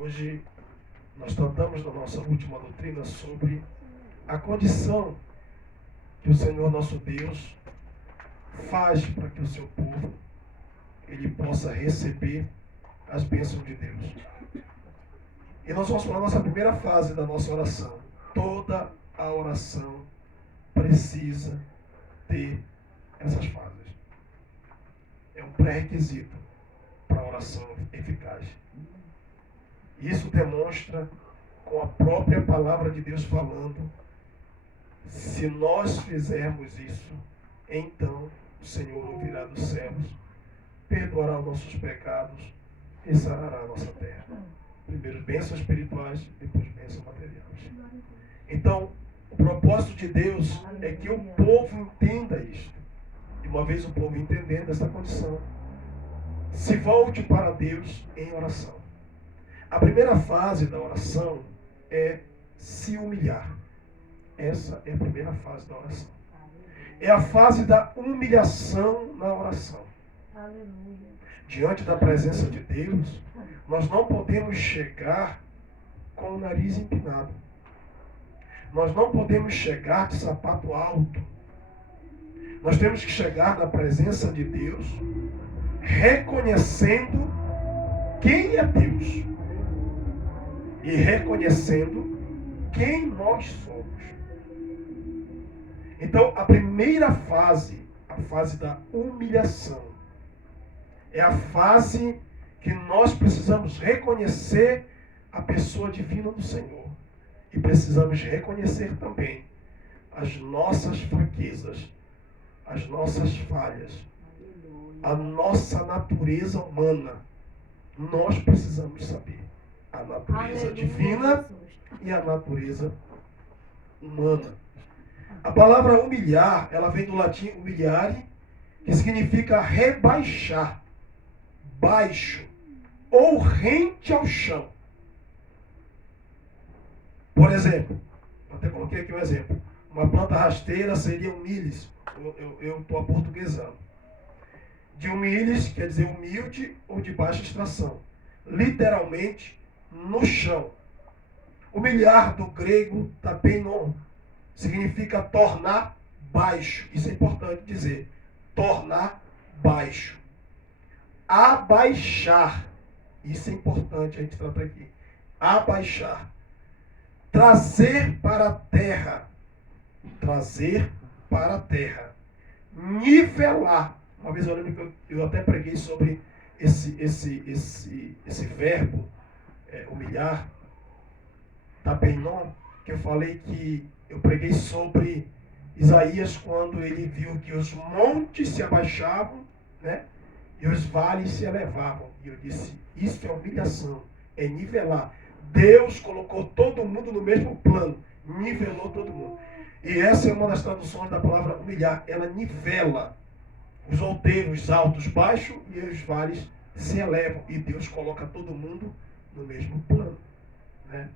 Hoje nós tratamos na nossa última doutrina sobre a condição que o Senhor nosso Deus faz para que o seu povo ele possa receber as bênçãos de Deus. E nós vamos para a nossa primeira fase da nossa oração. Toda a oração precisa ter essas fases. É um pré-requisito para a oração eficaz. Isso demonstra com a própria palavra de Deus falando. Se nós fizermos isso, então o Senhor ouvirá dos céus, perdoará os nossos pecados e sarará a nossa terra. Primeiro bênçãos espirituais, depois bênçãos materiais. Então, o propósito de Deus é que o povo entenda isto. E uma vez o povo entendendo essa condição, se volte para Deus em oração. A primeira fase da oração é se humilhar. Essa é a primeira fase da oração. É a fase da humilhação na oração. Aleluia. Diante da presença de Deus, nós não podemos chegar com o nariz empinado. Nós não podemos chegar de sapato alto. Nós temos que chegar na presença de Deus, reconhecendo quem é Deus e reconhecendo quem nós somos. Então, a primeira fase, a fase da humilhação, é a fase que nós precisamos reconhecer a pessoa divina do Senhor. E precisamos reconhecer também as nossas fraquezas, as nossas falhas, a nossa natureza humana. Nós precisamos saber a natureza divina e a natureza humana. A palavra humilhar, ela vem do latim humiliare, que significa rebaixar, baixo ou rente ao chão. Por exemplo, até coloquei aqui um exemplo. Uma planta rasteira seria um milis. Eu estou aportuguesando. De humildes quer dizer humilde ou de baixa extração. Literalmente, no chão. Humilhar do grego tapenon significa tornar baixo. Isso é importante dizer. Tornar baixo. Abaixar. Isso é importante a gente tratar aqui. Abaixar. Trazer para a terra. Trazer para a terra. Nivelar. Uma vez eu lembro que eu até preguei sobre esse verbo, humilhar, tapenon, que eu falei que eu preguei sobre Isaías quando ele viu que os montes se abaixavam, né, e os vales se elevavam. E eu disse, isso é humilhação, é nivelar. Deus colocou todo mundo no mesmo plano, nivelou todo mundo. E essa é uma das traduções da palavra humilhar, ela nivela. Os outeiros altos baixos e os vales se elevam. E Deus coloca todo mundo no mesmo plano, né?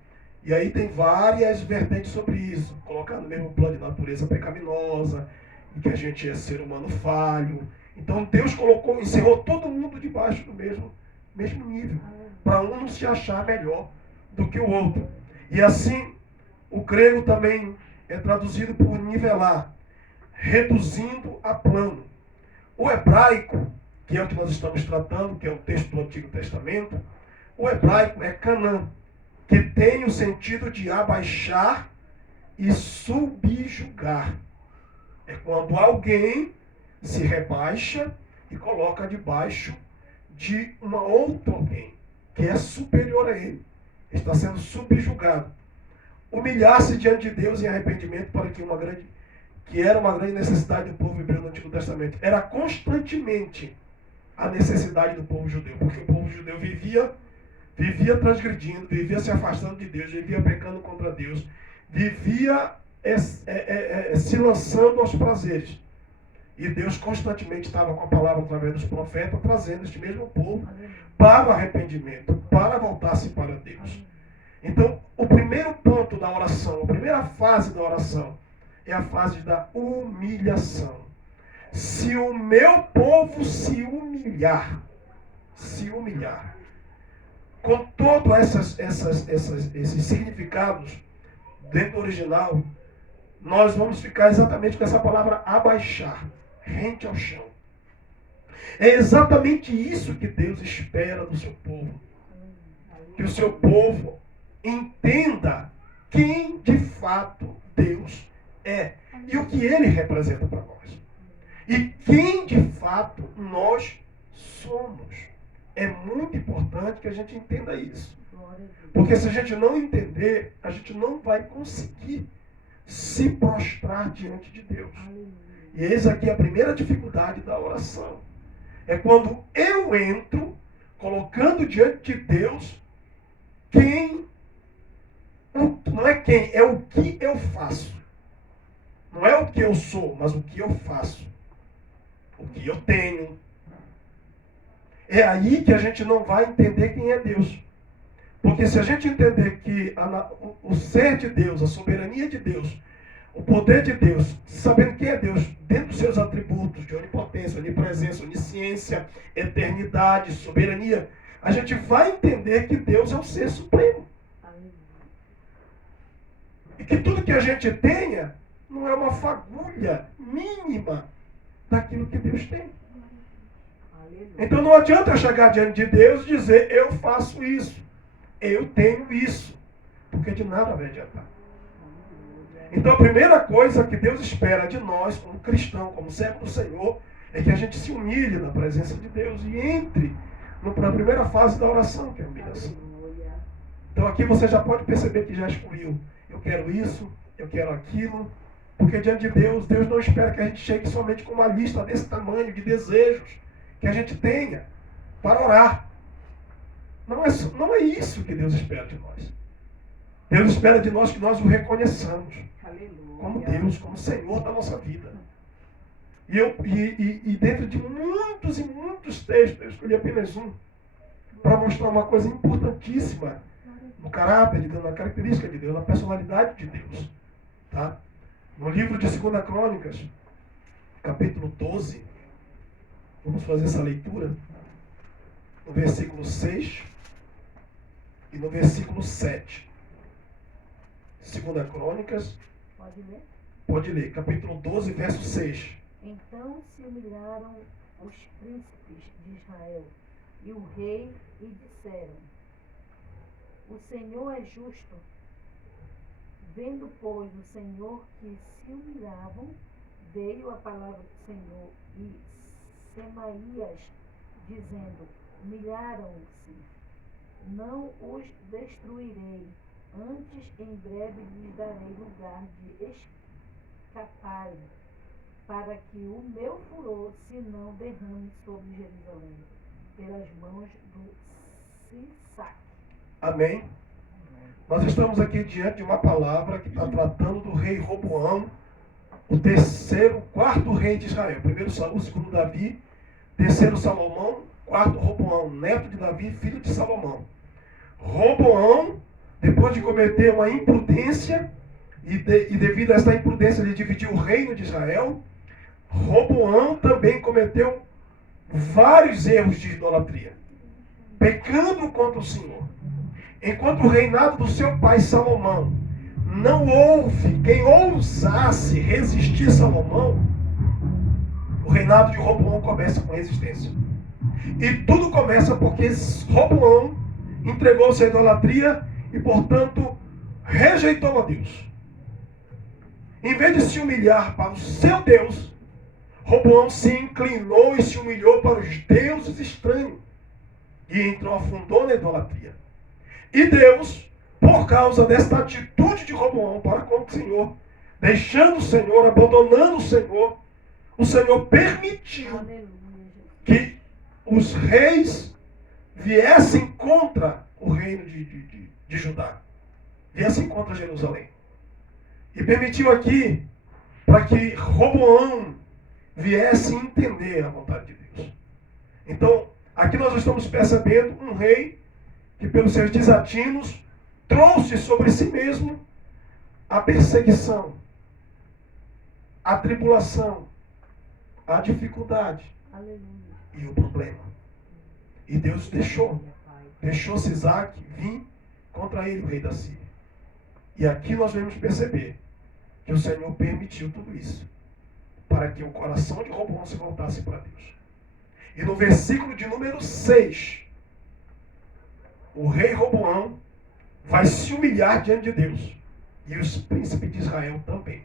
E aí tem várias vertentes sobre isso. Colocar no mesmo plano de natureza pecaminosa, em que a gente é ser humano falho. Então Deus encerrou todo mundo debaixo do mesmo nível. Para um não se achar melhor do que o outro. E assim, o grego também é traduzido por nivelar, reduzindo a plano. O hebraico, que é o que nós estamos tratando, que é o texto do Antigo Testamento, o hebraico é canã, que tem o sentido de abaixar e subjugar. É quando alguém se rebaixa e coloca debaixo de uma outra alguém, que é superior a ele. Está sendo subjugado. Humilhar-se diante de Deus em arrependimento para que era uma grande necessidade do povo hebreu no Antigo Testamento. Era constantemente a necessidade do povo judeu, porque o povo judeu vivia transgredindo, vivia se afastando de Deus, vivia pecando contra Deus, vivia se lançando aos prazeres. E Deus constantemente estava com a palavra através dos profetas, trazendo este mesmo povo para o arrependimento, para voltar-se para Deus. Então, o primeiro ponto da oração, a primeira fase da oração, é a fase da humilhação. Se o meu povo se humilhar, com todos esses significados dentro do original, nós vamos ficar exatamente com essa palavra abaixar, rente ao chão. É exatamente isso que Deus espera do seu povo. Que o seu povo entenda quem de fato Deus é e o que ele representa para nós. E quem de fato nós somos. É muito importante que a gente entenda isso. Porque se a gente não entender, a gente não vai conseguir se prostrar diante de Deus. E eis aqui a primeira dificuldade da oração. É quando eu entro colocando diante de Deus não é quem, é o que eu faço. Não é o que eu sou, mas o que eu faço. O que eu tenho. É aí que a gente não vai entender quem é Deus. Porque se a gente entender que o ser de Deus, a soberania de Deus, o poder de Deus, sabendo quem é Deus, dentro dos seus atributos de onipotência, onipresença, onisciência, eternidade, soberania, a gente vai entender que Deus é o ser supremo. E que tudo que a gente tenha não é uma fagulha mínima daquilo que Deus tem. Então não adianta chegar diante de Deus e dizer, eu faço isso, eu tenho isso, porque de nada vai adiantar. Então a primeira coisa que Deus espera de nós, como cristão, como servo do Senhor, é que a gente se humilhe na presença de Deus e entre na primeira fase da oração, que é a humilhação. Então aqui você já pode perceber que já excluiu. Eu quero isso, eu quero aquilo, porque diante de Deus, Deus não espera que a gente chegue somente com uma lista desse tamanho de desejos que a gente tenha para orar. Não é isso que Deus espera de nós. Deus espera de nós que nós o reconheçamos como Deus, como Senhor da nossa vida. E dentro de muitos e muitos textos, eu escolhi apenas um, para mostrar uma coisa importantíssima no caráter de Deus, na característica de Deus, na personalidade de Deus. Tá? No livro de 2 Crônicas, capítulo 12, vamos fazer essa leitura, no versículo 6 e no versículo 7. 2 Crônicas. Pode ler? Pode ler, capítulo 12, verso 6. Então se humilharam os príncipes de Israel e o rei e disseram, o Senhor é justo. Vendo, pois, o Senhor que se humilhavam, veio a palavra do Senhor e Semaías, dizendo, humilharam-se, não os destruirei, antes em breve lhes darei lugar de escaparem, para que o meu furor se não derrame sobre Jerusalém, pelas mãos do Sisaque. Amém? Nós estamos aqui diante de uma palavra que está tratando do rei Roboão, o quarto rei de Israel. Primeiro Saul, segundo Davi, terceiro Salomão, quarto Roboão, neto de Davi, filho de Salomão. Roboão, depois de cometer uma imprudência, e devido a esta imprudência ele dividiu o reino de Israel, Roboão também cometeu vários erros de idolatria, pecando contra o Senhor. Enquanto o reinado do seu pai Salomão não houve quem ousasse resistir a Salomão, o reinado de Roboão começa com resistência. E tudo começa porque Roboão entregou-se à idolatria e, portanto, rejeitou a Deus. Em vez de se humilhar para o seu Deus, Roboão se inclinou e se humilhou para os deuses estranhos. E entrou, afundou na idolatria. E Deus, por causa desta atitude de Roboão para com o Senhor, deixando o Senhor, abandonando o Senhor permitiu que os reis viessem contra o reino de Judá, viessem contra Jerusalém. E permitiu aqui para que Roboão viesse entender a vontade de Deus. Então, aqui nós estamos percebendo um rei que pelos seus desatinos trouxe sobre si mesmo a perseguição, a tribulação, a dificuldade. Aleluia. E o problema. E Deus deixou deixou Sisaque vir contra ele, o rei da Síria. E aqui nós vamos perceber que o Senhor permitiu tudo isso para que o coração de Roboão se voltasse para Deus. E no versículo de número 6, o rei Roboão vai se humilhar diante de Deus. E os príncipes de Israel também.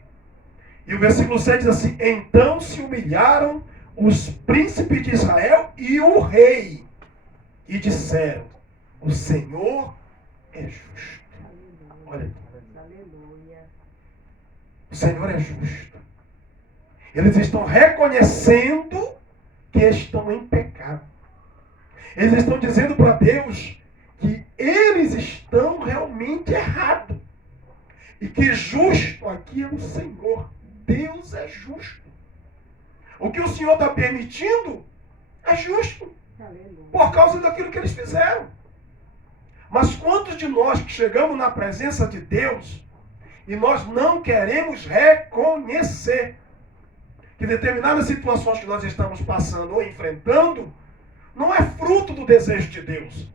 E o versículo 7 diz assim: então se humilharam os príncipes de Israel e o rei, e disseram: o Senhor é justo. Olha aqui. O Senhor é justo. Eles estão reconhecendo que estão em pecado. Eles estão dizendo para Deus que eles estão realmente errados. E que justo aqui é o Senhor. Deus é justo. O que o Senhor está permitindo é justo. Por causa daquilo que eles fizeram. Mas quantos de nós que chegamos na presença de Deus e nós não queremos reconhecer que determinadas situações que nós estamos passando ou enfrentando não é fruto do desejo de Deus,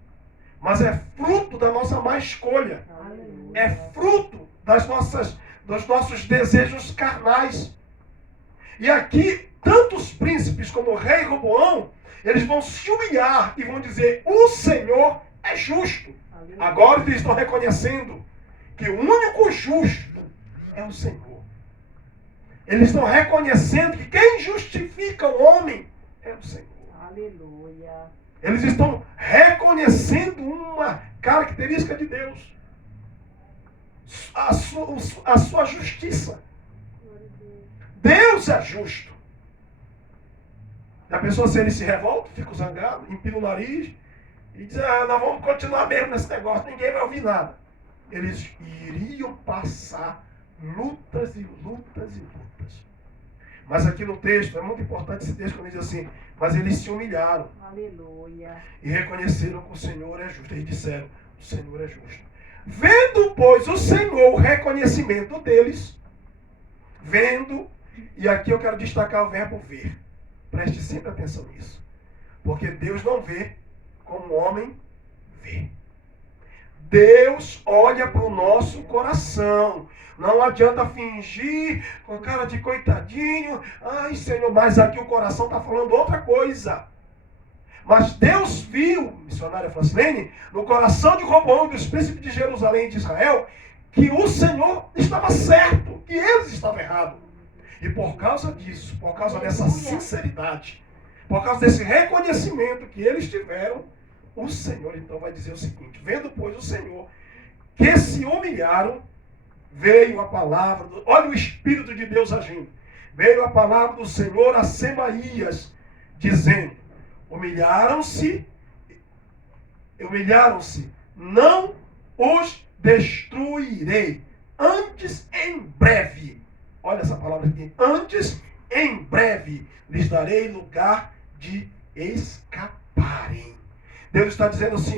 mas é fruto da nossa má escolha. É fruto dos nossos desejos carnais. E aqui, tanto os príncipes como o rei Roboão, eles vão se humilhar e vão dizer: o Senhor é justo. Agora eles estão reconhecendo que o único justo é o Senhor. Eles estão reconhecendo que quem justifica o homem é o Senhor. Aleluia. Eles estão reconhecendo uma característica de Deus. A sua justiça. Deus é justo. A pessoa, se ele se revolta, fica zangado, empina o nariz e diz: nós vamos continuar mesmo nesse negócio, ninguém vai ouvir nada. Eles iriam passar lutas e lutas e lutas. Mas aqui no texto, é muito importante esse texto quando diz assim: mas eles se humilharam. Aleluia. E reconheceram que o Senhor é justo. Eles disseram: o Senhor é justo. Vendo, pois, o Senhor o reconhecimento deles, vendo, e aqui eu quero destacar o verbo ver. Preste sempre atenção nisso. Porque Deus não vê como o homem vê. Deus olha para o nosso coração. Não adianta fingir com cara de coitadinho. Ai, Senhor, mas aqui o coração está falando outra coisa. Mas Deus viu, missionária Francilene, no coração de Roboão e dos príncipes de Jerusalém e de Israel, que o Senhor estava certo, que eles estavam errados. E por causa disso, por causa dessa sinceridade, por causa desse reconhecimento que eles tiveram, o Senhor então vai dizer o seguinte: vendo, pois, o Senhor que se humilharam, veio a palavra, olha o Espírito de Deus agindo, veio a palavra do Senhor a Semaías, dizendo: humilharam-se, não os destruirei, antes em breve, olha essa palavra aqui, antes em breve lhes darei lugar de escaparem. Deus está dizendo assim: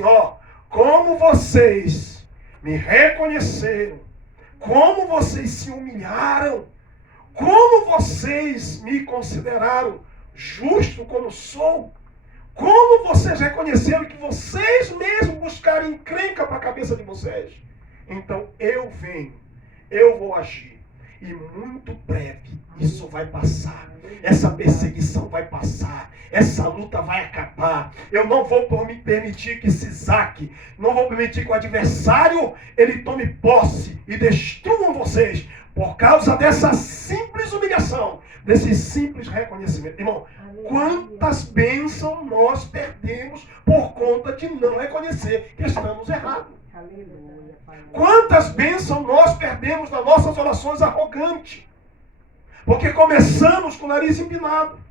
como vocês me reconheceram, como vocês se humilharam, como vocês me consideraram justo como sou, como vocês reconheceram que vocês mesmos buscaram encrenca para a cabeça de vocês, então eu venho, eu vou agir. E muito breve isso vai passar. Essa perseguição vai passar. Essa luta vai acabar. Eu não vou me permitir que Sisaque, não vou permitir que o adversário ele tome posse e destruam vocês por causa dessa simples humilhação, desse simples reconhecimento. Irmão, quantas bênçãos nós perdemos por conta de não reconhecer que estamos errados. Aleluia, Pai. Quantas bênçãos nós perdemos nas nossas orações arrogantes. Porque começamos com o nariz empinado.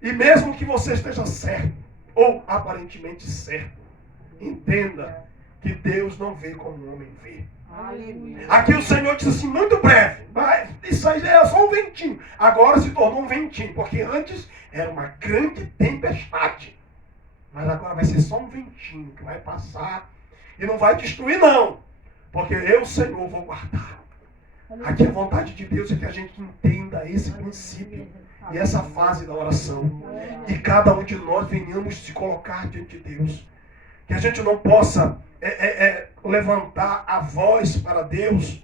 E mesmo que você esteja certo, ou aparentemente certo, entenda que Deus não vê como o homem vê. Aleluia. Aqui o Senhor diz assim, muito breve, isso aí é só um ventinho. Agora se tornou um ventinho, porque antes era uma grande tempestade. Mas agora vai ser só um ventinho que vai passar e não vai destruir não. Porque eu, Senhor, vou guardar. Aqui a vontade de Deus é que a gente entenda esse princípio e essa fase da oração. E cada um de nós venhamos se colocar diante de Deus. que a gente não possa levantar a voz para Deus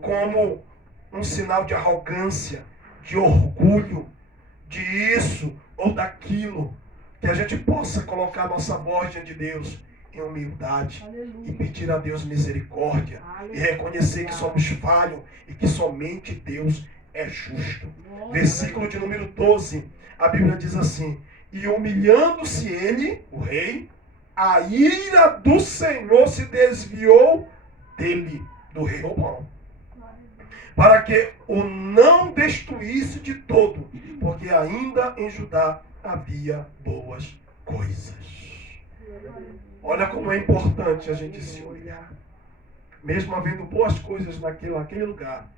como um sinal de arrogância, de orgulho, de isso ou daquilo. Que a gente possa colocar a nossa voz diante de Deus em humildade e pedir a Deus misericórdia e reconhecer que somos falhos e que somente Deus é justo. Versículo de número 12, a Bíblia diz assim: e humilhando-se ele, o rei, a ira do Senhor se desviou dele, do rei Roboão, para que o não destruísse de todo, porque ainda em Judá havia boas coisas. Olha como é importante a gente se humilhar. Mesmo havendo boas coisas naquele lugar,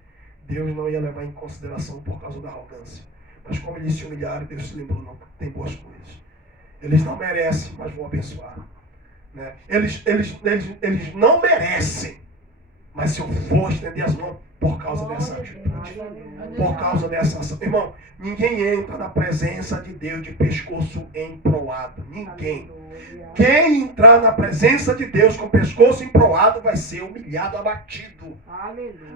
Deus não ia levar em consideração por causa da arrogância. Mas como eles se humilharam, Deus se lembrou, não, tem boas coisas. Eles não merecem, mas vou abençoar. Né? Eles não merecem, mas se eu for estender as mãos por causa dessa atitude, por causa dessa ação. Irmão, ninguém entra na presença de Deus de pescoço emproado. Ninguém. Quem entrar na presença de Deus com o pescoço emproado vai ser humilhado, abatido.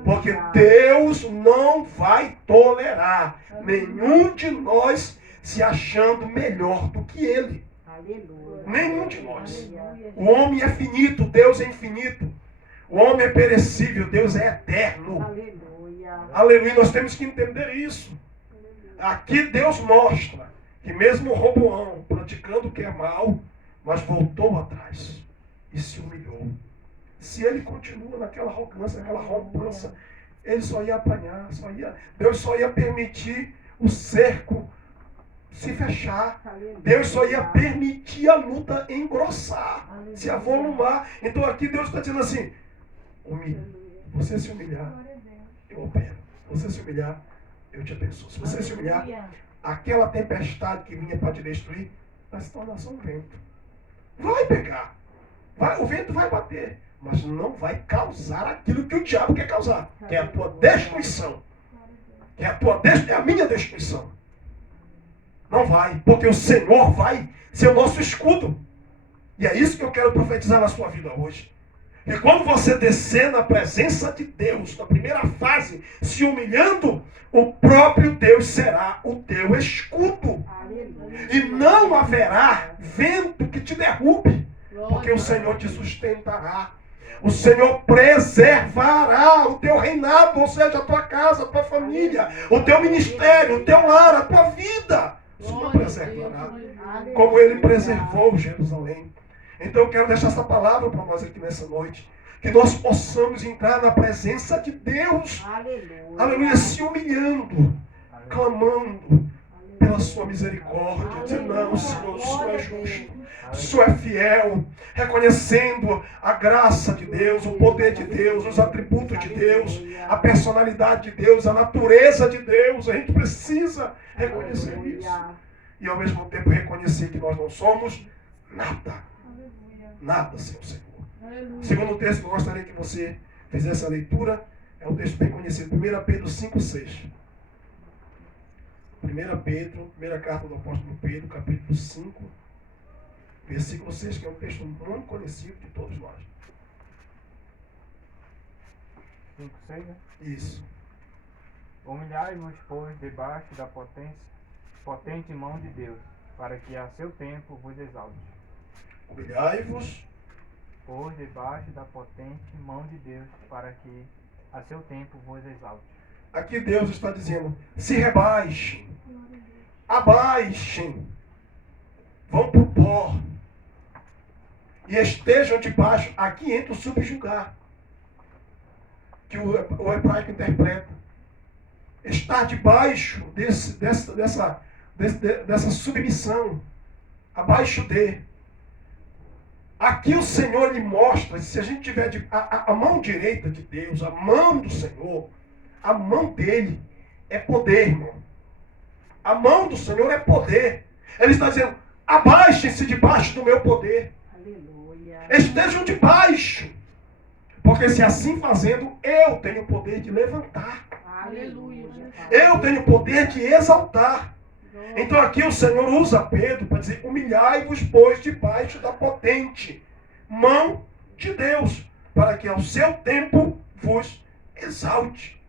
Porque Deus não vai tolerar nenhum de nós se achando melhor do que Ele. Nenhum de nós. O homem é finito, Deus é infinito. O homem é perecível, Deus é eterno. Aleluia. Nós temos que entender isso. Aqui Deus mostra que mesmo o Roboão, praticando o que é mal, mas voltou atrás e se humilhou. Se ele continua naquela arrogância, naquela arrogância, ele só ia apanhar, Deus só ia permitir o cerco se fechar. Deus só ia permitir a luta engrossar, se avolumar. Então aqui Deus está dizendo assim: você se humilhar, eu opero. Você se humilhar, eu te abençoo. Se você se humilhar, aquela tempestade que vinha para te destruir vai se tornar só um vento. Vai pegar. O vento vai bater. Mas não vai causar aquilo que o diabo quer causar. Que é a tua destruição. Que é a minha destruição. Não vai. Porque o Senhor vai ser o nosso escudo. E é isso que eu quero profetizar na sua vida hoje. E quando você descer na presença de Deus, na primeira fase, se humilhando, o próprio Deus será o teu escudo. E não haverá vento que te derrube, porque o Senhor te sustentará. O Senhor preservará o teu reinado, ou seja, a tua casa, a tua família, o teu ministério, o teu lar, a tua vida. O Senhor preservará, como Ele preservou Jerusalém. Então eu quero deixar essa palavra para nós aqui nessa noite. Que nós possamos entrar na presença de Deus. Aleluia, se humilhando, clamando pela sua misericórdia. Dizendo: não, Senhor, o Senhor é justo, o Senhor é fiel. Reconhecendo a graça de Deus, o poder de Deus, os atributos de Deus, a personalidade de Deus, a natureza de Deus. A gente precisa reconhecer isso. E ao mesmo tempo reconhecer que nós não somos nada. Nada sem o Senhor. Segundo texto que eu gostaria que você fizesse a leitura, é um texto bem conhecido, 1 Pedro 5,6. 1 Pedro, primeira carta do apóstolo Pedro, capítulo 5, versículo 6, que é um texto muito conhecido de todos nós. 5,6, né? Isso. Humilhai-vos, pois, debaixo da potente mão de Deus, para que a seu tempo vos exalte. Humilhai-vos, pois, debaixo da potente mão de Deus, para que a seu tempo vos exalte. Aqui Deus está dizendo: se rebaixem, abaixem, vão para o pó e estejam debaixo. Aqui entra o subjugar, que o hebraico interpreta. Estar debaixo dessa submissão, abaixo de. Aqui o Senhor lhe mostra, se a gente tiver a mão direita de Deus, a mão do Senhor, a mão dele é poder, irmão. A mão do Senhor é poder. Ele está dizendo: abaixem-se debaixo do meu poder. Aleluia. Estejam debaixo. Porque se assim fazendo, eu tenho o poder de levantar. Aleluia. Eu tenho o poder de exaltar. Então aqui o Senhor usa Pedro para dizer: humilhai-vos, pois, debaixo da potente mão de Deus, para que ao seu tempo vos exalte.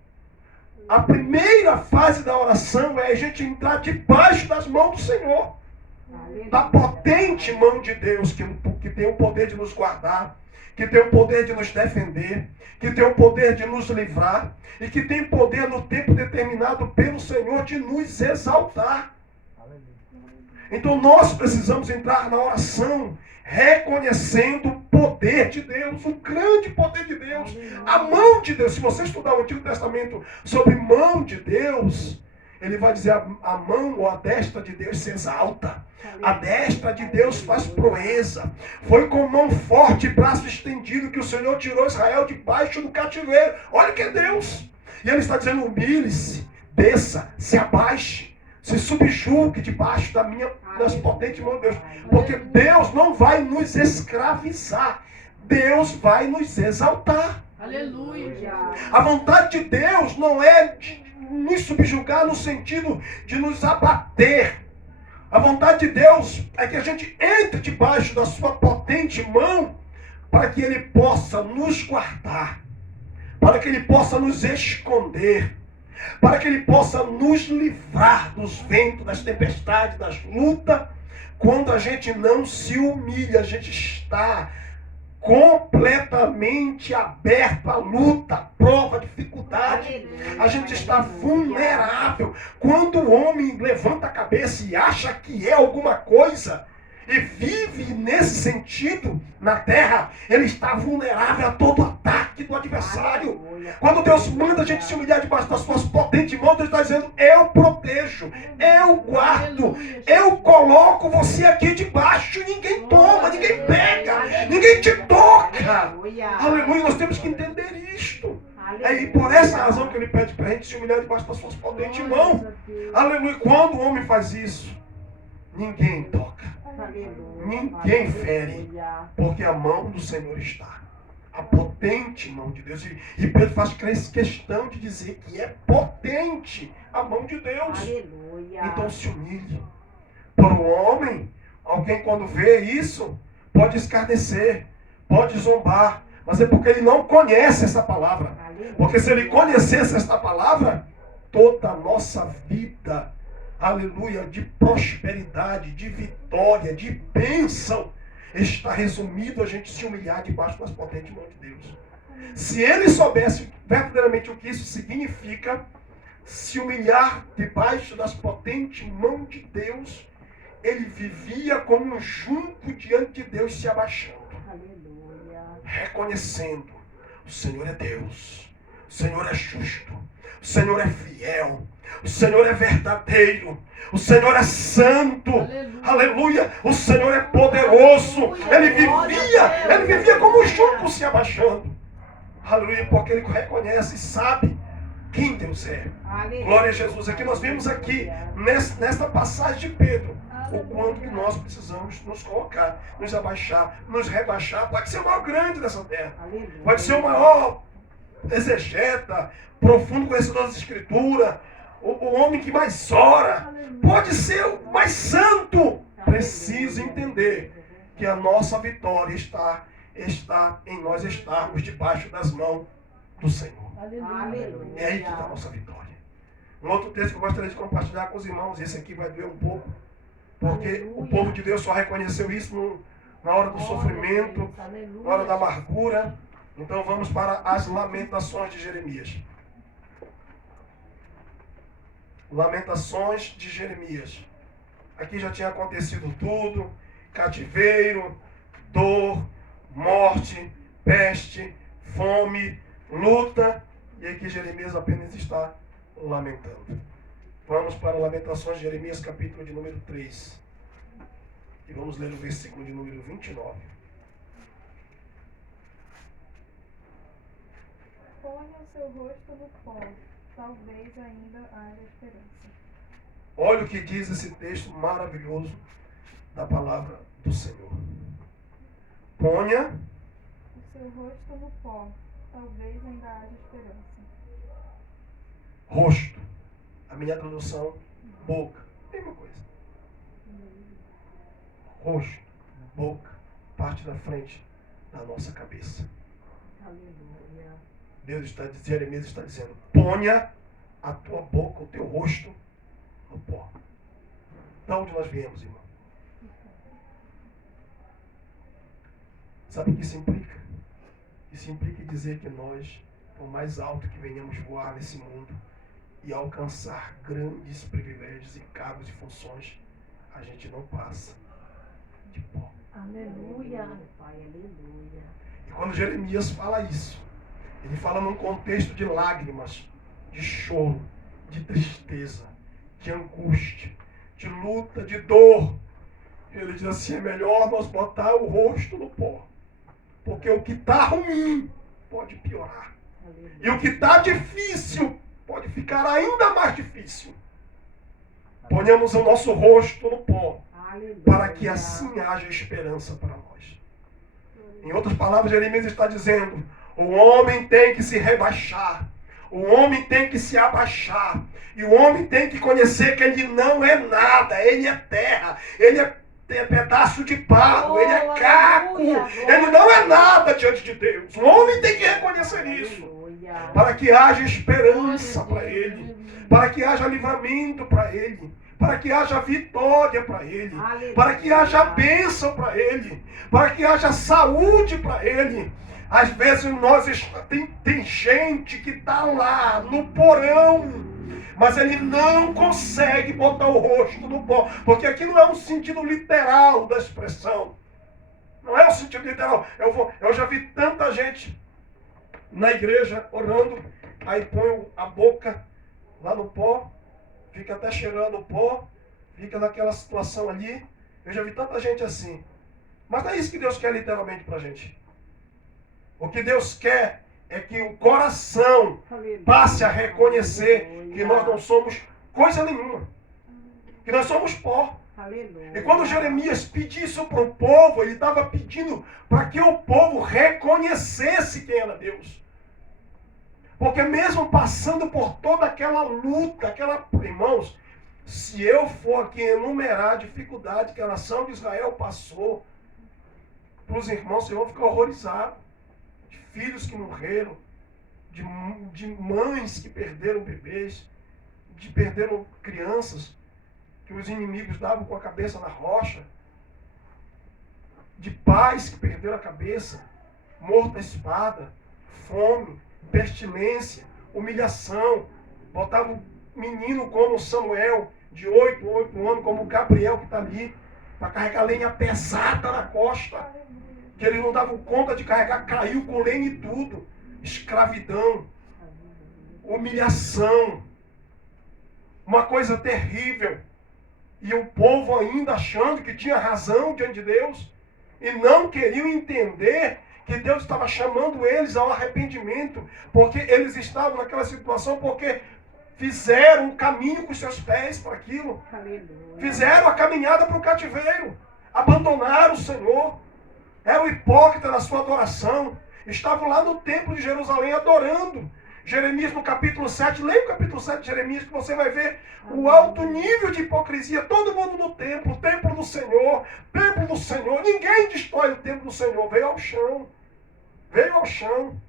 A primeira fase da oração é a gente entrar debaixo das mãos do Senhor, da potente mão de Deus, que tem o poder de nos guardar, que tem o poder de nos defender, que tem o poder de nos livrar, e que tem poder no tempo determinado pelo Senhor de nos exaltar. Então nós precisamos entrar na oração reconhecendo o poder de Deus, o grande poder de Deus, a mão de Deus. Se você estudar o Antigo Testamento sobre mão de Deus, ele vai dizer a mão ou a destra de Deus se exalta. A destra de Deus faz proeza. Foi com mão forte e braço estendido que o Senhor tirou Israel debaixo do cativeiro. Olha que é Deus. E ele está dizendo, humilhe-se, desça, se abaixe, se subjugue debaixo das potentes mãos de Deus. Porque Deus não vai nos escravizar. Deus vai nos exaltar. Aleluia. A vontade de Deus não é de nos subjugar no sentido de nos abater. A vontade de Deus é que a gente entre debaixo da sua potente mão para que Ele possa nos guardar, para que Ele possa nos esconder, para que Ele possa nos livrar dos ventos, das tempestades, das lutas. Quando a gente não se humilha, a gente está completamente aberto à luta, à prova, à dificuldade. A gente está vulnerável. Quando o homem levanta a cabeça e acha que é alguma coisa e vive nesse sentido na terra, ele está vulnerável a todo ataque do adversário. Quando Deus manda a gente se humilhar debaixo das suas potentes mãos, Deus está dizendo, eu protejo, eu guardo, eu coloco você aqui debaixo, ninguém toma, ninguém pega, ninguém te toca. Aleluia, nós temos que entender isto. É por essa razão que ele pede para a gente se humilhar debaixo das suas potentes mãos. Aleluia, quando o homem faz isso, ninguém toca. Ninguém fere, porque a mão do Senhor está. A potente mão de Deus. E Pedro faz questão de dizer que é potente a mão de Deus. Então se humilhe. Para o homem, alguém quando vê isso, pode escarnecer, pode zombar. Mas é porque ele não conhece essa palavra. Porque se ele conhecesse essa palavra, toda a nossa vida, aleluia, de prosperidade, de vitória, de bênção, está resumido a gente se humilhar debaixo das potentes mãos de Deus. Se ele soubesse verdadeiramente o que isso significa, se humilhar debaixo das potentes mãos de Deus, ele vivia como um junco diante de Deus, se abaixando, reconhecendo, o Senhor é Deus, o Senhor é justo, o Senhor é fiel, o Senhor é verdadeiro, o Senhor é santo, aleluia, o Senhor é poderoso. Ele vivia como um junco se abaixando, aleluia, porque ele reconhece e sabe quem Deus é. Glória a Jesus. Aqui nós vimos aqui, nesta passagem de Pedro, o quanto que nós precisamos nos colocar, nos abaixar, nos rebaixar. Pode ser o maior grande dessa terra, pode ser o maior exegeta, profundo conhecedor das Escrituras, o homem que mais ora, pode ser o mais santo. Preciso entender que a nossa vitória está em nós estarmos debaixo das mãos do Senhor. É aí que está a nossa vitória. Um outro texto que eu gostaria de compartilhar com os irmãos, esse aqui vai doer um pouco, porque o povo de Deus só reconheceu isso na hora do sofrimento, na hora da amargura. Então vamos para as lamentações de Jeremias. Lamentações de Jeremias. Aqui já tinha acontecido tudo: cativeiro, dor, morte, peste, fome, luta. E aqui Jeremias apenas está lamentando. Vamos para Lamentações de Jeremias, capítulo de número 3. E vamos ler o versículo de número 29. Ponha o seu rosto no pó, talvez ainda haja esperança. Olha o que diz esse texto maravilhoso da palavra do Senhor. Ponha o seu rosto no pó, talvez ainda haja esperança. Rosto. A minha tradução, boca. Mesma coisa. Rosto, boca, parte da frente na nossa cabeça. Aleluia. Jeremias está dizendo, ponha a tua boca, o teu rosto no pó. Da onde nós viemos, irmão? Sabe o que isso implica? Isso implica em dizer que nós, por mais alto que venhamos voar nesse mundo e alcançar grandes privilégios e cargos e funções, a gente não passa de pó. Aleluia. Pai, aleluia. E quando Jeremias fala isso, ele fala num contexto de lágrimas, de choro, de tristeza, de angústia, de luta, de dor. Ele diz assim, é melhor nós botar o rosto no pó. Porque o que está ruim pode piorar. Aleluia. E o que está difícil pode ficar ainda mais difícil. Ponhamos o nosso rosto no pó, Aleluia. para que assim haja esperança para nós. Em outras palavras, Jeremias está dizendo, o homem tem que se rebaixar, o homem tem que se abaixar, e o homem tem que conhecer que ele não é nada, ele é terra, ele é pedaço de barro, ele é caco, ele não é nada diante de Deus. O homem tem que reconhecer isso, Aleluia. para que haja esperança para ele, para que haja livramento para ele, para que haja vitória para ele, Aleluia. para que haja bênção para ele, para que haja saúde para ele. Às vezes tem gente que está lá no porão, mas ele não consegue botar o rosto no pó, porque aqui não é um sentido literal da expressão. Não é um sentido literal. Eu já vi tanta gente na igreja orando, aí põe a boca lá no pó, fica até cheirando o pó, fica naquela situação ali. Eu já vi tanta gente assim. Mas não é isso que Deus quer literalmente pra gente. O que Deus quer é que o coração passe a reconhecer que nós não somos coisa nenhuma. Que nós somos pó. Aleluia. E quando Jeremias pediu isso para o povo, ele estava pedindo para que o povo reconhecesse quem era Deus. Porque mesmo passando por toda aquela luta, irmãos, se eu for aqui enumerar a dificuldade que a nação de Israel passou, para os irmãos, vocês vão ficar horrorizados. De filhos que morreram, de mães que perderam bebês, de perderam crianças, que os inimigos davam com a cabeça na rocha, de pais que perderam a cabeça, morto à espada, fome, pestilência, humilhação. Botavam um menino como Samuel, de 8 anos, como o Gabriel que está ali, para carregar lenha pesada na costa, que eles não davam conta de carregar, caiu com lenha e tudo. Escravidão, humilhação, uma coisa terrível. E o povo ainda achando que tinha razão diante de Deus, e não queriam entender que Deus estava chamando eles ao arrependimento, porque eles estavam naquela situação, porque fizeram um caminho com seus pés para aquilo. Aleluia. Fizeram a caminhada para o cativeiro, abandonaram o Senhor, eram hipócritas na sua adoração, estavam lá no templo de Jerusalém adorando. Jeremias no capítulo 7, leia o capítulo 7 de Jeremias, que você vai ver o alto nível de hipocrisia. Todo mundo no templo, o templo do Senhor, ninguém destrói o templo do Senhor, veio ao chão,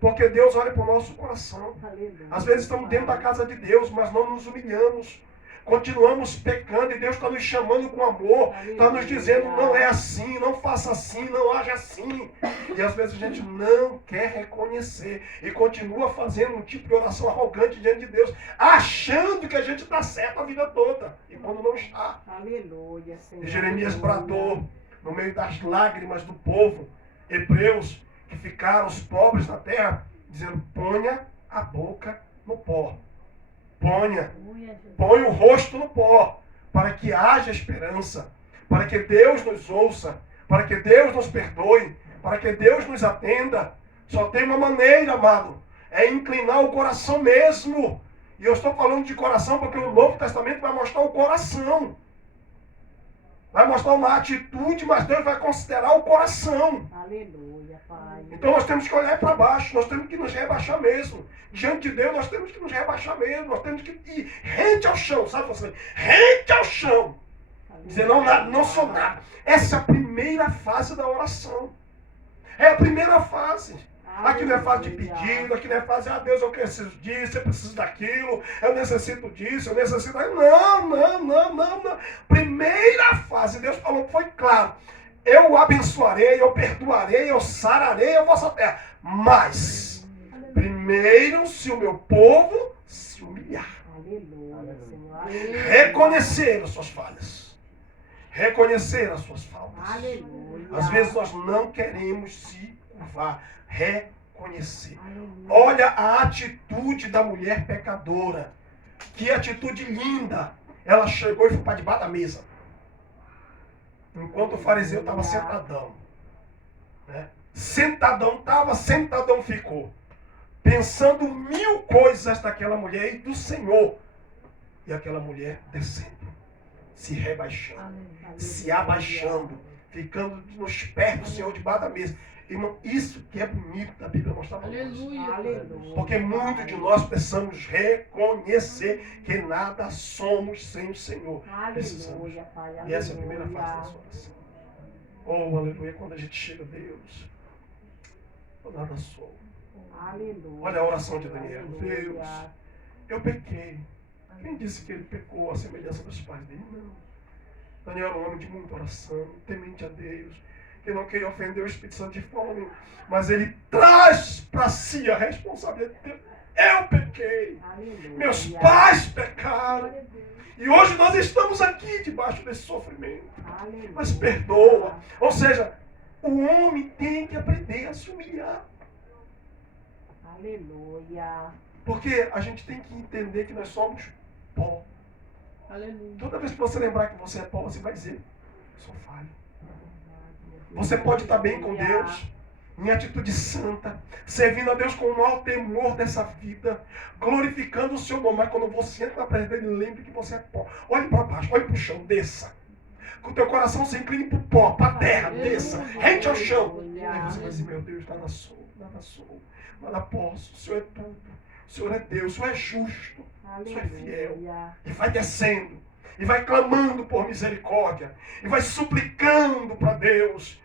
porque Deus olha para o nosso coração. Aleluia. Às vezes estamos dentro da casa de Deus, mas não nos humilhamos, continuamos pecando, e Deus está nos chamando com amor, está nos dizendo, não é assim, não faça assim, não haja assim. E às vezes a gente não quer reconhecer e continua fazendo um tipo de oração arrogante diante de Deus, achando que a gente está certo a vida toda, e quando não está. Aleluia, Senhor. E Jeremias bradou no meio das lágrimas do povo, hebreus que ficaram os pobres na terra, dizendo, ponha a boca no pó. Põe o rosto no pó, para que haja esperança, para que Deus nos ouça, para que Deus nos perdoe, para que Deus nos atenda. Só tem uma maneira, amado, é inclinar o coração mesmo. E eu estou falando de coração porque o Novo Testamento vai mostrar o coração. Vai mostrar uma atitude, mas Deus vai considerar o coração. Aleluia, Pai. Então nós temos que olhar para baixo, nós temos que nos rebaixar mesmo. Diante de Deus nós temos que nos rebaixar mesmo, nós temos que ir rente ao chão, sabe você? Rente ao chão. Dizer, não sou nada. Essa é a primeira fase da oração. É a primeira fase. Aqui não é fase de Aleluia. pedido, aqui não é fase, Deus, eu preciso disso, eu preciso daquilo, eu necessito disso, eu necessito daquilo. Não. Primeira fase, Deus falou que foi claro. Eu abençoarei, eu perdoarei, eu sararei a vossa terra. Mas, primeiro, se o meu povo se humilhar. Aleluia, Senhor. Aleluia. Reconhecer as suas falhas. Reconhecer as suas faltas. Aleluia. Às vezes nós não queremos se curvar. Reconhecer. Aleluia. Olha a atitude da mulher pecadora. Que atitude linda. Ela chegou e foi para debaixo da mesa. Enquanto o fariseu estava sentadão. Né? Sentadão estava, sentadão ficou. Pensando 1000 coisas daquela mulher e do Senhor. E aquela mulher descendo. Se rebaixando. Aleluia. Se abaixando. Ficando nos pés do Senhor debaixo da mesa. Irmão, isso que é bonito da Bíblia mostrar para nós. Aleluia. Porque muitos de nós precisamos reconhecer que nada somos sem o Senhor. Precisamos. Aleluia, Pai. E essa é a primeira fase da sua oração. Oh, aleluia, quando a gente chega a Deus, eu nada sou. Aleluia. Olha a oração de Daniel. Aleluia. Deus, eu pequei. Quem disse que ele pecou à semelhança dos pais dele? Não. Daniel era um homem de muita oração, temente a Deus, que não queria ofender o Espírito Santo de forma nenhuma. Mas ele traz para si a responsabilidade de Deus. Eu pequei. Aleluia. Meus pais pecaram. E hoje nós estamos aqui debaixo desse sofrimento. Aleluia. Mas perdoa. Ou seja, o homem tem que aprender a se humilhar. Aleluia. Porque a gente tem que entender que nós somos pó. Aleluia. Toda vez que você lembrar que você é pó, você vai dizer, eu sou falho. Você pode estar bem com Deus, em atitude santa, servindo a Deus com o maior temor dessa vida, glorificando o seu nome. Mas quando você entra na presença dele, lembre que você é pó. Olhe para baixo, olhe para o chão, desça. Com o teu coração se incline para o pó, para a terra, desça, rente ao chão. Aí você vai dizer, meu Deus, nada sou, nada posso. O Senhor é tudo, o Senhor é Deus, o Senhor é justo, o Senhor é fiel. Aleluia. E vai descendo, e vai clamando por misericórdia, e vai suplicando para Deus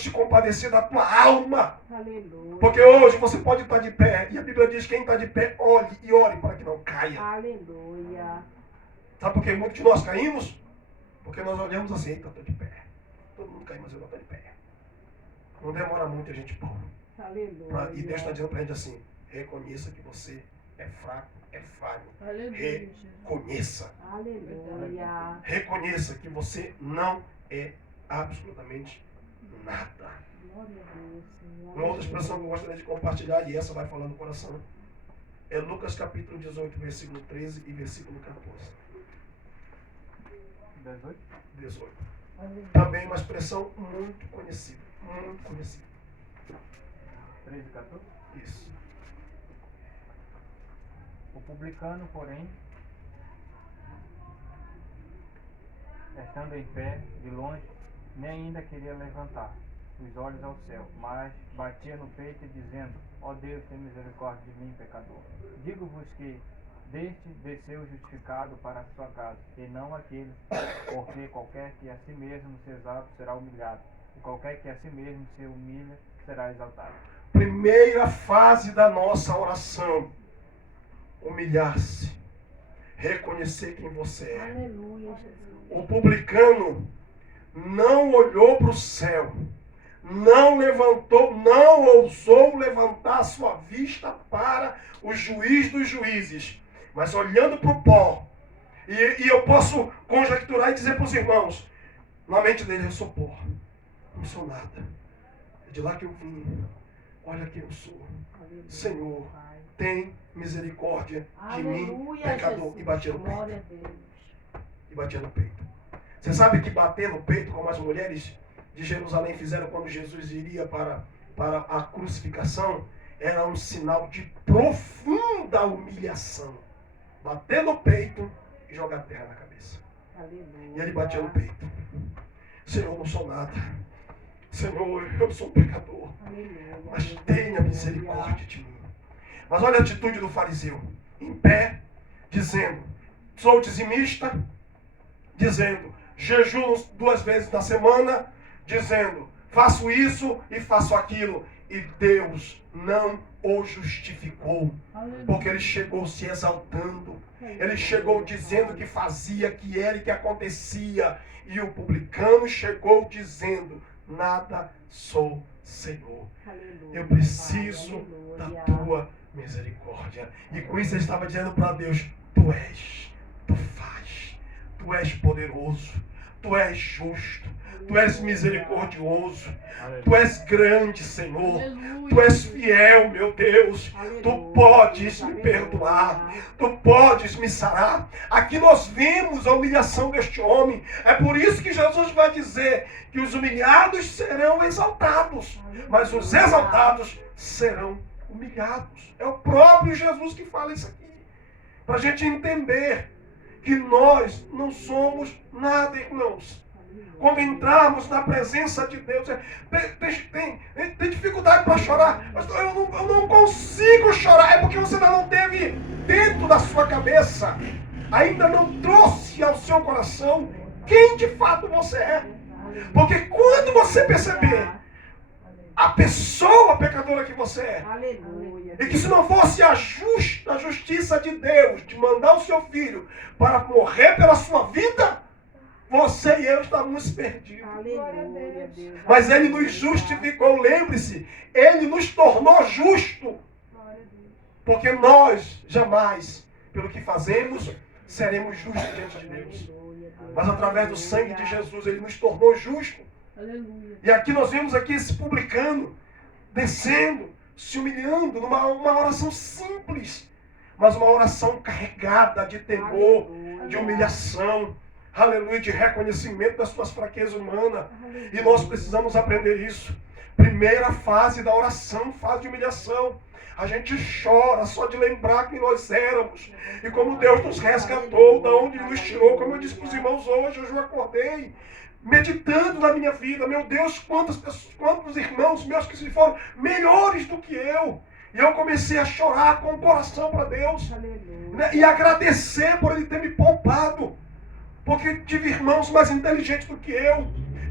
te compadecer da tua alma. Aleluia. Porque hoje você pode estar de pé, e a Bíblia diz que quem está de pé, olhe e ore para que não caia. Aleluia. Sabe por que muitos de nós caímos? Porque nós olhamos assim, eita, estou de pé. Todo mundo cai, mas eu não estou de pé. Não demora muito a gente pôr. Aleluia. E Deus está dizendo para a gente assim, reconheça que você é fraco, é falho. Aleluia. Reconheça. Aleluia. Reconheça que você não é absolutamente nada. Glória a Deus, Senhor. Uma outra expressão que eu gostaria de compartilhar, e essa vai falando no coração, é Lucas capítulo 18, versículo 13 e versículo 14. 18. Também uma expressão muito conhecida. Muito conhecida. 13 e 14. Isso. O publicano, porém, estando em pé, de longe, nem ainda queria levantar os olhos ao céu, mas batia no peito e dizendo, ó Deus, tem misericórdia de mim, pecador. Digo-vos que deste desceu justificado para a sua casa, e não aquele, porque qualquer que a si mesmo se exalta será humilhado, e qualquer que a si mesmo se humilha será exaltado. Primeira fase da nossa oração. Humilhar-se. Reconhecer quem você é. Aleluia, Jesus. O publicano não olhou para o céu. Não levantou, não ousou levantar a sua vista para o juiz dos juízes. Mas olhando para o pó. E eu posso conjecturar e dizer para os irmãos, na mente dele, eu sou pó. Não sou nada. É de lá que eu vim. Olha quem eu sou. Aleluia, Senhor, Pai. tem misericórdia de mim, Aleluia, pecador. Jesus. E batia no Glória peito. a Deus. E batia no peito. Você sabe que bater no peito, como as mulheres de Jerusalém fizeram quando Jesus iria para a crucificação, era um sinal de profunda humilhação. Bater no peito e jogar terra na cabeça. Aleluia. E ele batia no peito. Senhor, eu não sou nada. Senhor, eu sou um pecador. Aleluia. Mas tenha misericórdia de mim. Mas olha a atitude do fariseu. Em pé, dizendo, sou dizimista, dizendo, jejuo 2 vezes na semana, dizendo, faço isso e faço aquilo. E Deus não o justificou, porque ele chegou se exaltando. Ele chegou dizendo que fazia, que era e que acontecia. E o publicano chegou dizendo: nada sou, Senhor. Eu preciso da tua misericórdia. E com isso ele estava dizendo para Deus: tu és, tu faz, tu és poderoso, tu és justo, tu és misericordioso, tu és grande, Senhor. Tu és fiel, meu Deus. Tu podes me perdoar. Tu podes me sarar. Aqui nós vemos a humilhação deste homem. É por isso que Jesus vai dizer que os humilhados serão exaltados, mas os exaltados serão humilhados. É o próprio Jesus que fala isso aqui. Para a gente entender que nós não somos nada, irmãos. Quando entrarmos na presença de Deus, tem dificuldade para chorar. Mas eu não consigo chorar. É porque você ainda não teve dentro da sua cabeça, ainda não trouxe ao seu coração quem de fato você é. Porque quando você perceber a pessoa pecadora que você é, e que se não fosse a justiça de Deus de mandar o seu filho para morrer pela sua vida, você e eu estávamos perdidos. Aleluia. Mas ele nos justificou. Lembre-se, ele nos tornou justo. Porque nós jamais, pelo que fazemos, seremos justos diante de Deus. Mas através do sangue de Jesus, ele nos tornou justo. E aqui nós vemos aqui esse publicano descendo, se humilhando numa oração simples, mas uma oração carregada de temor, de humilhação. Aleluia, de reconhecimento das suas fraquezas humanas. E nós precisamos aprender isso. Primeira fase da oração, fase de humilhação. A gente chora só de lembrar quem nós éramos. E como Deus nos resgatou, da onde Ele nos tirou. Como eu disse para os irmãos hoje, eu acordei meditando na minha vida. Meu Deus, quantos irmãos meus que se foram melhores do que eu. E eu comecei a chorar com o coração para Deus. Né? E agradecer por Ele ter me poupado. Porque tive irmãos mais inteligentes do que eu.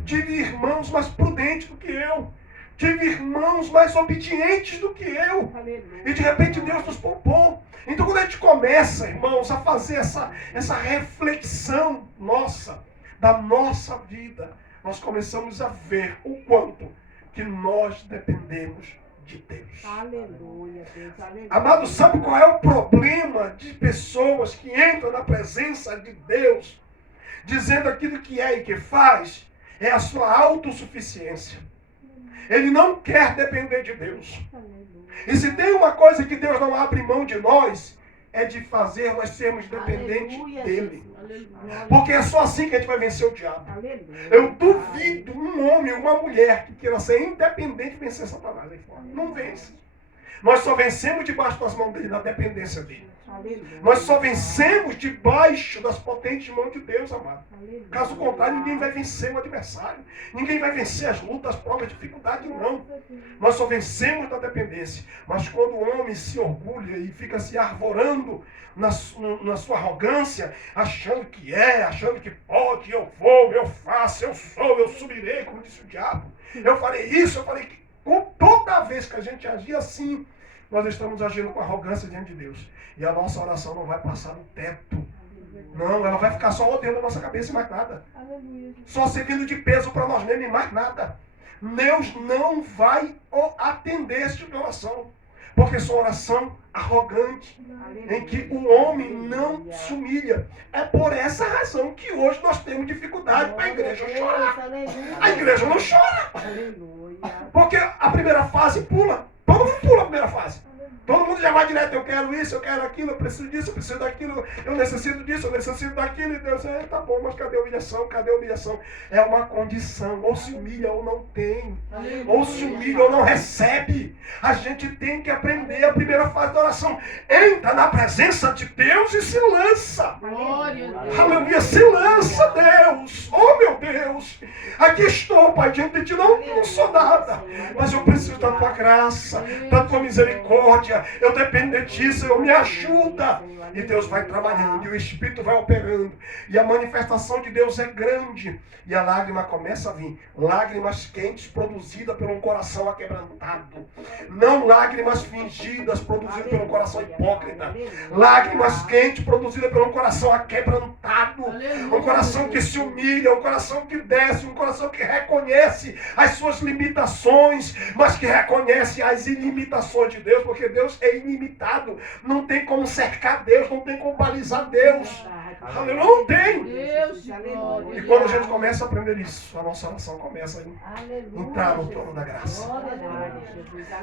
Tive irmãos mais prudentes do que eu. Tive irmãos mais obedientes do que eu. E de repente Deus nos poupou. Então quando a gente começa, irmãos, a fazer essa reflexão nossa, da nossa vida, nós começamos a ver o quanto que nós dependemos de Deus. Aleluia, Deus, aleluia. Amado, sabe qual é o problema de pessoas que entram na presença de Deus dizendo aquilo que é e que faz? É a sua autossuficiência. Ele não quer depender de Deus. E se tem uma coisa que Deus não abre mão de nós, é de fazer nós sermos dependentes dEle. Porque é só assim que a gente vai vencer o diabo. Eu duvido um homem ou uma mulher que queira ser independente vencer Satanás aí fora. Não vence. Nós só vencemos debaixo das mãos dele, na dependência dele. Nós só vencemos debaixo das potentes mãos de Deus, amado. Caso contrário, ninguém vai vencer o adversário. Ninguém vai vencer as lutas, as provas, as dificuldades, não. Nós só vencemos na dependência. Mas quando o homem se orgulha e fica se arvorando na sua arrogância, achando que achando que pode, eu vou, eu faço, eu sou, eu subirei, como disse o diabo. Eu farei isso, eu farei aquilo. Toda vez que a gente agir assim, nós estamos agindo com arrogância diante de Deus. E a nossa oração não vai passar do teto. Não, ela vai ficar só dentro da nossa cabeça e mais nada. Só servindo de peso para nós mesmos e mais nada. Deus não vai atender esse tipo de oração. Porque é uma oração arrogante, em que o homem não se humilha. É por essa razão que hoje nós temos dificuldade para a igreja chorar. A igreja não chora. Porque a primeira fase pula. Todo mundo pula a primeira fase. Todo mundo já vai direto, eu quero isso, eu quero aquilo, eu preciso disso, eu preciso daquilo, eu necessito disso, eu necessito daquilo. E Deus, tá bom, mas cadê a humilhação? Cadê a humilhação? É uma condição, ou se humilha ou não tem. Ou se humilha ou não recebe. A gente tem que aprender a primeira fase da oração. Entra na presença de Deus e se lança. Aleluia, se lança, Deus. Oh, meu Deus. Aqui estou, Pai, diante de Ti, não sou nada. Mas eu preciso da Tua graça, da Tua misericórdia. Eu dependo de ti, Senhor, me ajuda. E Deus vai trabalhando, e o Espírito vai operando. E a manifestação de Deus é grande. E a lágrima começa a vir. Lágrimas quentes produzidas por um coração aquebrantado. Não lágrimas fingidas produzidas por um coração hipócrita. Lágrimas quentes produzidas por um coração aquebrantado. Um coração que se humilha, um coração que desce, um coração que reconhece as suas limitações, mas que reconhece as ilimitações de Deus, porque Deus é ilimitado. Não tem como cercar Deus, não tem como balizar Deus. Aleluia, não tem. E quando a gente começa a aprender isso, a nossa oração começa a entrar no trono da graça.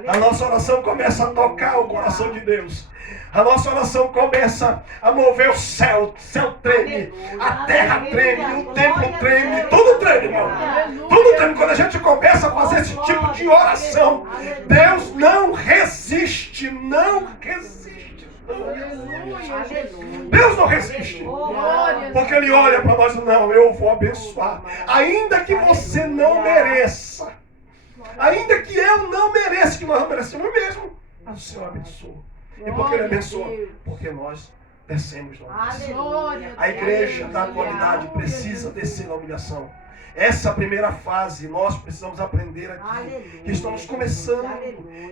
A nossa oração começa a tocar o coração de Deus. A nossa oração começa a mover o céu. O céu treme, a terra treme, o templo treme, tudo treme, irmão. Tudo treme. Quando a gente começa a fazer esse tipo de oração, Deus não resiste, não resiste. Deus não resiste. Porque Ele olha para nós e não, eu vou abençoar. Ainda que você não mereça. Ainda que eu não mereça, que nós não merecemos mesmo. Mas o Senhor abençoa. E por que Ele abençoa? Porque nós descemos na humilhação. A igreja da atualidade precisa descer na humilhação. Essa primeira fase nós precisamos aprender aqui. Que estamos começando,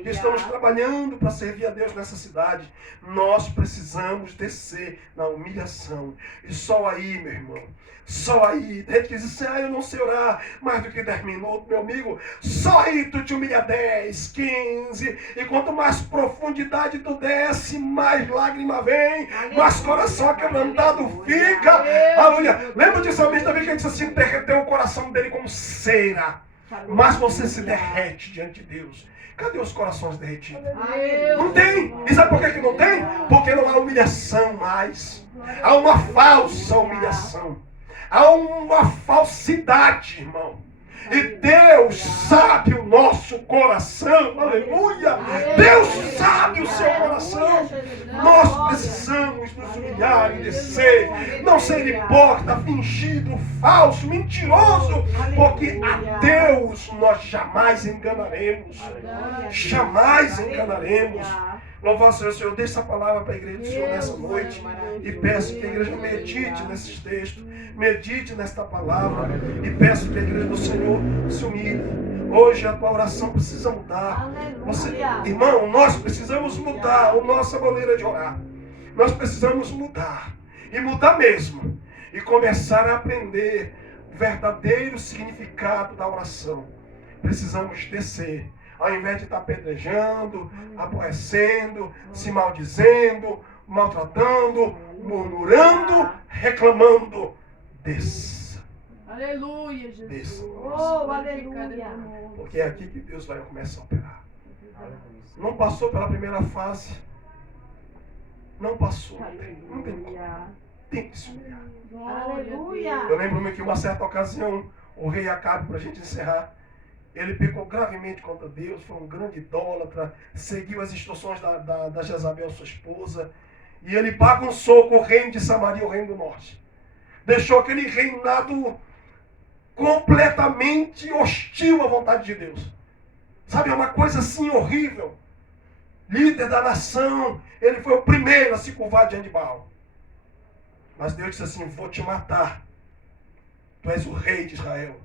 que estamos trabalhando para servir a Deus nessa cidade. Nós precisamos descer na humilhação. E só aí, meu irmão, só aí, tem gente que diz assim, eu não sei orar mais do que 10 minutos, meu amigo. Só aí tu te humilha 10, 15. E quanto mais profundidade tu desce, mais lágrima vem, mais coração aquebrantado fica. Aleluia. Lembra de salmista também que ele disse assim, derreteu o coração dele como cera. Mas você se derrete diante de Deus. Cadê os corações derretidos? Não tem. E sabe por que não tem? Porque não há humilhação mais. Há uma falsa humilhação. Há uma falsidade, irmão. E Deus sabe o nosso coração. Aleluia. Deus sabe o seu coração. Nós precisamos nos humilhar e descer. Não ser hipócrita, fingido, falso, mentiroso. Porque a Deus nós jamais enganaremos. Jamais enganaremos. Louvado seja o Senhor. Deixa essa palavra para a igreja do Senhor nessa noite. E peço que a igreja medite nesses textos. Medite nesta palavra. E peço que a igreja do Senhor se humilhe. Hoje a tua oração precisa mudar. Irmão, nós precisamos mudar a nossa maneira de orar. Nós precisamos mudar. E mudar mesmo. E começar a aprender o verdadeiro significado da oração. Precisamos descer. Ao invés de estar apedrejando, aborrecendo, se maldizendo, maltratando, murmurando, reclamando, desça. Aleluia, Jesus. Desça. Aleluia. Porque é aqui que Deus vai começar a operar. Não passou pela primeira fase. Não passou. Não tem como. Tem que se humilhar. Aleluia. Eu lembro-me que uma certa ocasião, o rei Acabe, para a gente encerrar, ele pecou gravemente contra Deus, foi um grande idólatra, seguiu as instruções da Jezabel, sua esposa, e ele bagunçou com o reino de Samaria, o reino do norte. Deixou aquele reinado completamente hostil à vontade de Deus. Sabe, é uma coisa assim horrível. Líder da nação, ele foi o primeiro a se curvar diante de Baal. Mas Deus disse assim, vou te matar. Tu és o rei de Israel.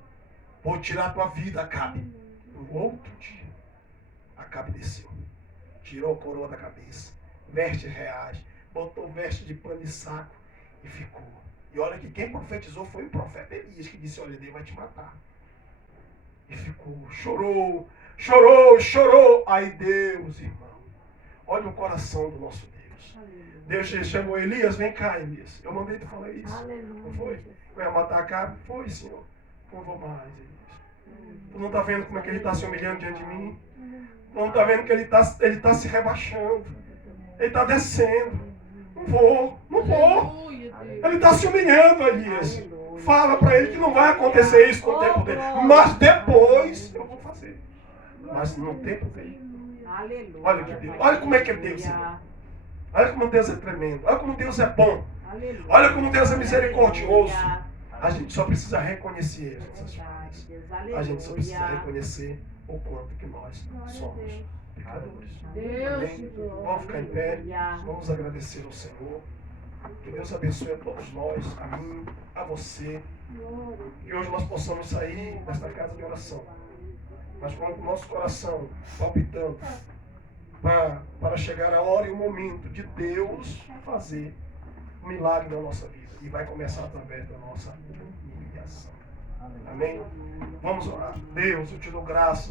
Vou tirar a tua vida, Acabe. No outro dia, Acabe desceu. Tirou a coroa da cabeça. Vestes reais. Botou veste de pano de saco. E ficou. E olha que quem profetizou foi o profeta Elias. Que disse, olha, Deus vai te matar. E ficou. Chorou. Chorou, chorou. Aí Deus, irmão. Olha o coração do nosso Deus. Deus chamou Elias. Vem cá, Elias. Eu mandei tu falar isso. Não foi? Vai matar Acabe? Foi, Senhor. Não vou mais, Elias. Tu não está vendo como é que ele está se humilhando diante de mim? Tu não está vendo que ele tá se rebaixando? Ele está descendo. Não vou. Ele está se humilhando, Elias. Fala para ele que não vai acontecer isso no tempo dele. Mas depois eu vou fazer. Mas no tempo dele. Olha que Deus. Olha como é que é Deus, irmão. Olha como Deus é tremendo. Olha como Deus é bom. Olha como Deus é misericordioso. A gente só precisa reconhecer essas coisas. A gente só precisa reconhecer o quanto que nós somos pecadores. Deus, Amém? Vamos ficar em pé, vamos agradecer ao Senhor. Que Deus abençoe a todos nós, a mim, a você. Que hoje nós possamos sair desta casa de oração, mas com o nosso coração palpitando, para chegar a hora e o momento de Deus fazer um milagre na nossa vida. E vai começar através da nossa humilhação. Amém? Vamos orar. Deus, eu te dou graças.